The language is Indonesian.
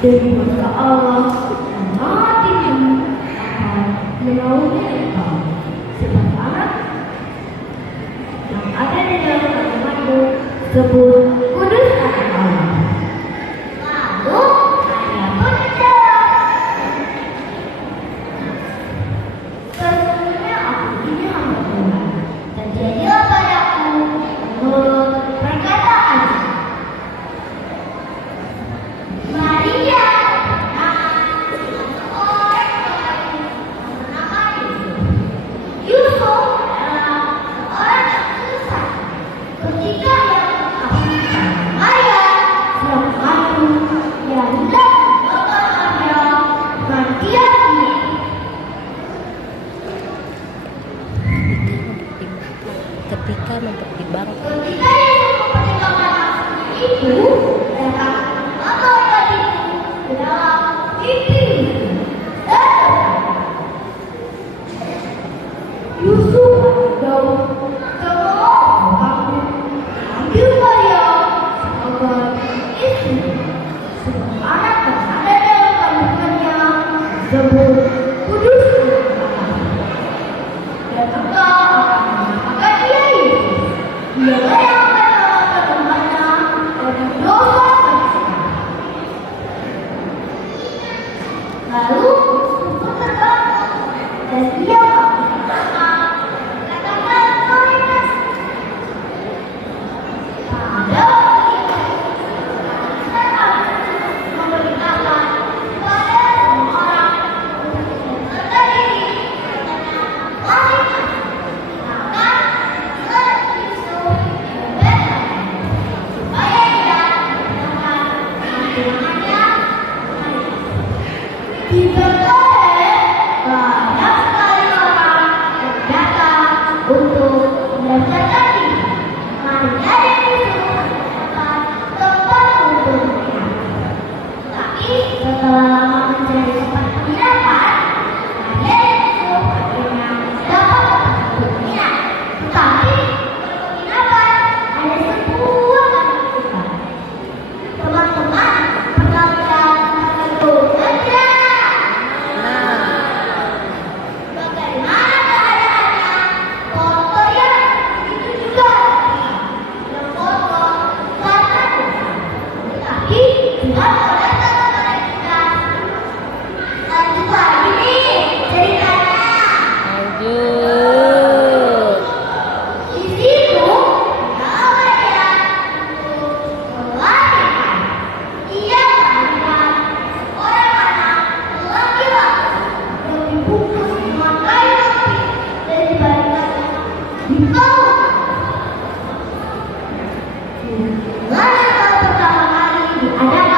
Demi masa Allah yang maha tinggi akan menaungi engkau sebagaimana yang ada di dalam kalimatmu sebut kudus akan Allah. Lalu saya pun menjawab, sesungguhnya aku ini hamba Tuhan, dan jadilah padaku menurut perkataan Maria. Yusuf adalah seorang yang susah. Ketika ia mengakui Maria sedang mengandung, ia hendak membawa Maria dengan diam-diam. Ketika mempertimbangkan Ketika Yesus mempertimbangkan hal itu, datang membawa bayiku ke dalam mimpi dan berkata, Yusuf jauh semua kamu ambil Maria sebagai istri, sebab anak yang ada dalam kandungannya disebut kudus Allah. Dan engkau akan menamakan dia Yesus. Dialah yang akan menyelamatkan umatnya dari dosa mereka. Lalu Yusuf terbangun dan ia mengatakan mereka. Pada waktu itu, Tuhan memerintahkan kepada semua orang untuk menjaga diri dengan masing-masing. Maka Yusuf dibebaskan supaya ia dapat menangani di Betlehem. Banyak sekali orang yang datang untuk mendaftarkan diri. Maria dan Yusuf mendapatkan tempat untuk menginap. Tapi setelah lama mencari tempat penginapan, Maria dan Yusuf akhirnya dapat tempat untuk menginap. Tetapi penginapan ada sebuah kesulitan. Teman-teman, pernah melihat itu saja. Bagaimana keadaannya? Kotornya itu juga yang kotor karena dosa. Tetapi Tuhan berkata kepada kita, lanjut lagi nih ceritanya. lanjut. Di situ ada Maria untuk melahirkan. Ia melahirkan seorang anak laki-laki yang dibungkus dengan kain putih dan dibaringkan di bawah. Inilah yang pertama kali diadakan